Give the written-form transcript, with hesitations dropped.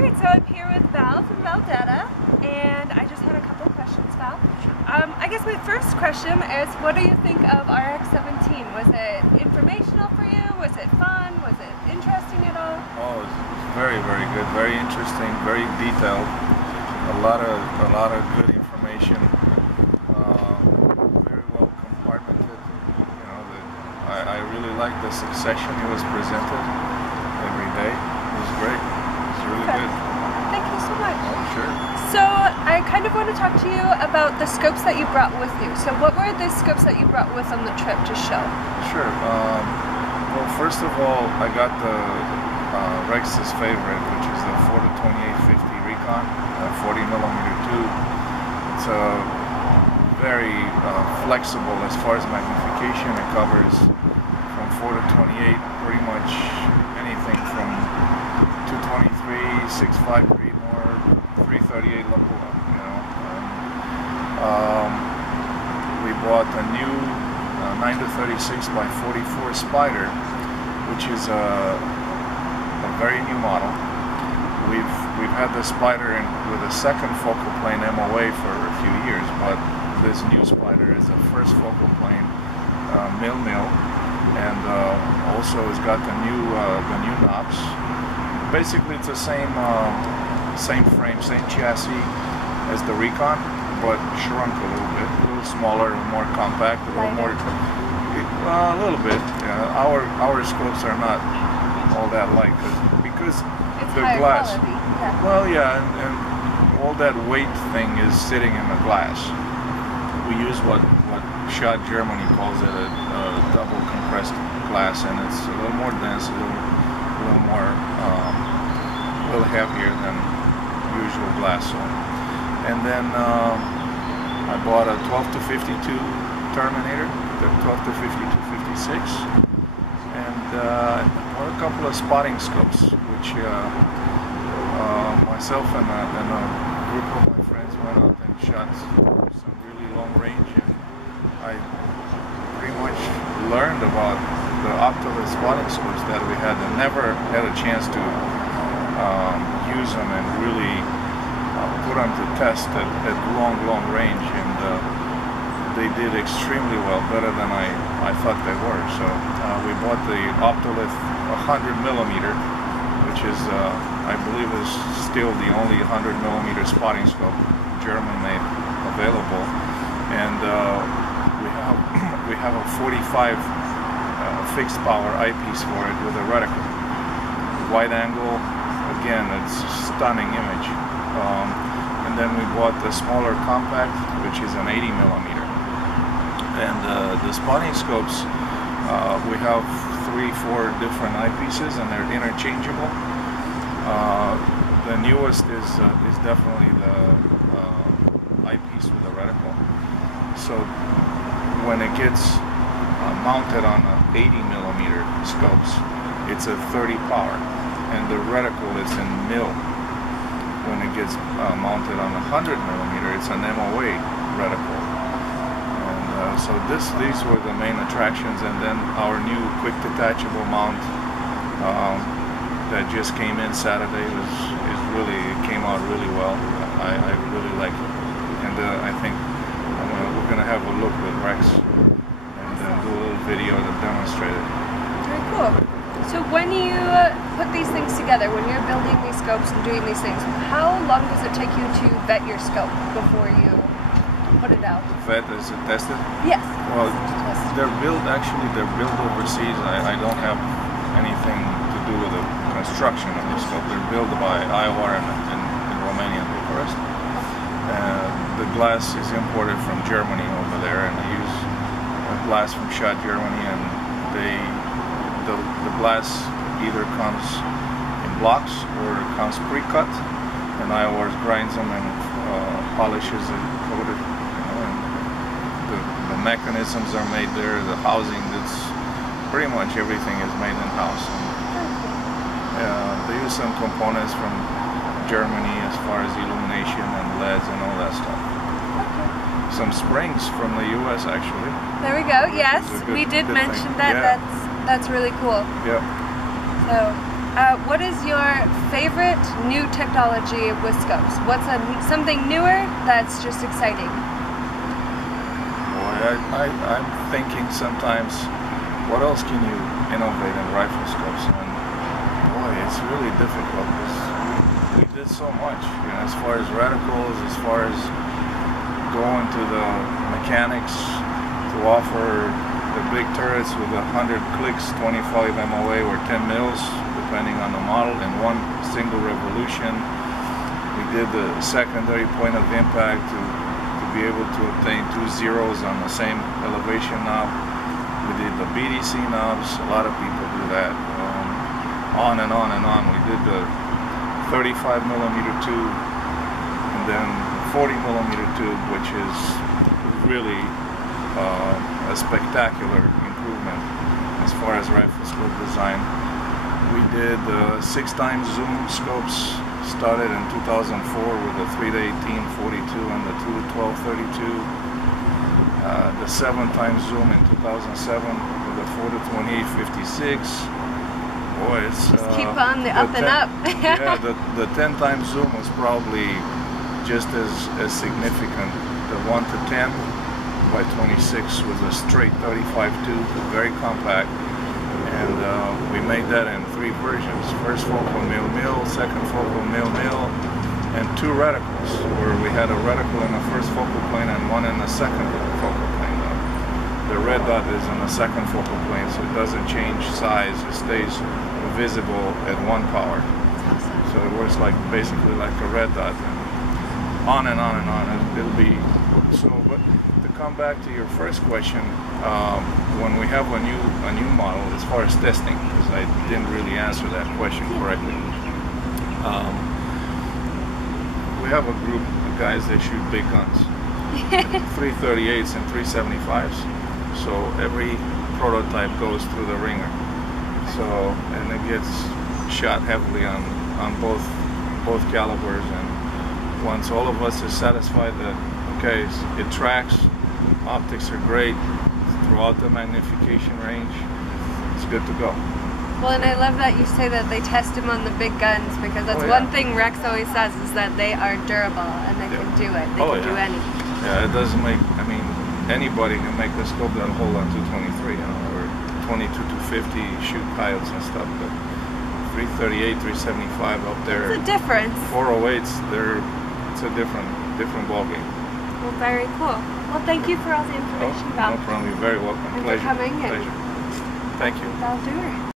Alright, so I'm here with Val from Valdada, and I just had a couple questions, Val. I guess my first question is, what do you think of RX17? Was it informational for you? Was it fun? Was it interesting at all? Oh, it's very, very good, very interesting, very detailed. A lot of good information. Very well compartmented. You know, I really like the succession it was presented every day. It was great. It's really good. Thank you so much. Oh, sure. So I kind of want to talk to you about the scopes that you brought with you. So what were the scopes that you brought with on the trip to show? Sure. Well, first of all, I got the Rex's favorite, which is the 4-2850 Recon, 40mm tube. It's very flexible as far as magnification. It covers from 4-28, pretty much anything from 223, 6.5 Creedmoor, 338 local, you know. We bought a new 9-36 by 44 Spider, which is a very new model. We've had the Spider with a second focal plane MOA for a few years, but this new Spider is the first focal plane mil, and also it's got the new knobs. Basically, it's the same frame, same chassis as the Recon, but shrunk a little smaller, more compact, a little bit. Our scopes are not all that light because it's the glass. Quality. Yeah. Well, yeah, and all that weight thing is sitting in the glass. We use what Schott Germany calls it a double compressed glass, and it's a little more dense, a little more, a little heavier than usual glass. So, and then I bought a 12-52 Terminator, the 12-52-56, and a couple of spotting scopes, which myself and a group of my friends went out and shot some really long range, and I pretty much learned about the optical spotting scopes that we had, and never had a chance to use them and really put them to test at long range, and they did extremely well, better than I thought they were. So we bought the Optolith 100mm, which is I believe is still the only 100mm spotting scope German made available, and we have a 45 fixed power eyepiece for it with a reticle, wide angle. Again, it's a stunning image. And then we bought the smaller compact, which is an 80mm. And the spotting scopes, we have 3-4 different eyepieces, and they're interchangeable. The newest is definitely the eyepiece with a reticle. So when it gets mounted on 80mm scopes, it's a 30 power, and the reticle is in mil. When it gets mounted on 100mm, it's an MOA reticle. And so these were the main attractions, and then our new quick detachable mount that just came in Saturday it came out really well. I really like it, and I think we're gonna have a look with Rex and do a little video to demonstrate it. Very cool. So when you put these things together, when you're building these scopes and doing these things, how long does it take you to vet your scope before you put it out? Vet, is it tested? Yes. Well, they're built overseas. I don't have anything to do with the construction of the scope. They're built by IOR in Romania and Bucharest. The glass is imported from Germany over there, and they use a glass from Schott Germany, and the glass either comes in blocks or it comes pre-cut, and IOR grinds them and polishes it, coated, you know, and the mechanisms are made there, the housing, that's pretty much everything is made in-house. They use some components from Germany as far as illumination and LEDs and all that stuff. Okay. Some springs from the US, actually. There we go. Yes, we did mention that. Yeah. That's really cool. Yeah. So What is your favorite new technology with scopes? What's something newer that's just exciting? Boy, I'm thinking sometimes, what else can you innovate in rifle scopes? And boy, it's really difficult because we did so much, you know, as far as reticles, as far as going to the mechanics to offer the big turrets with 100 clicks, 25 MOA or 10 mils, depending on the model, in one single revolution. We did the secondary point of impact to be able to obtain 2 zeros on the same elevation knob. We did the BDC knobs. A lot of people do that. On and on and on. We did the 35 millimeter tube and then 40 millimeter tube, which is really a spectacular improvement as far as rifle scope design. We did 6x zoom scopes, started in 2004 with the 3-18 42 and the 2-12 32. The 7x zoom in 2007 with the 4-28 56. Boy, it's just keep on the up and up. Yeah, the 10x zoom was probably just as significant. The 1-10 by 26 was a straight 35 tube, very compact. And we made that in 3 versions. First focal mil-mil, second focal mil-mil, and 2 reticles, where we had a reticle in the first focal plane and one in the second focal plane. The red dot is in the second focal plane, so it doesn't change size. It stays visible at 1 power. So it works like basically like a red dot, and on and on and on. It'll be so. But to come back to your first question, when we have a new model, as far as testing, because I didn't really answer that question correctly. We have a group of guys that shoot big guns, 338s and 375s. So every prototype goes through the ringer. So, and it gets shot heavily on both calibers. And once all of us are satisfied that okay, it tracks, optics are great throughout the magnification range, it's good to go. Well, and I love that you say that they test them on the big guns, because that's one thing Rex always says, is that they are durable and they can do it. They can do anything. Yeah, it doesn't make, I mean, anybody can make a scope that'll hold on 223, you know, or 22-250, shoot coyotes and stuff, but 338, 375 up there. It's a difference. 408s, it's a different ballgame. Well, very cool. Well, thank you for all the information, Val. No problem. You're very welcome. And Pleasure. for coming. Pleasure. Thank you. Val Leatu.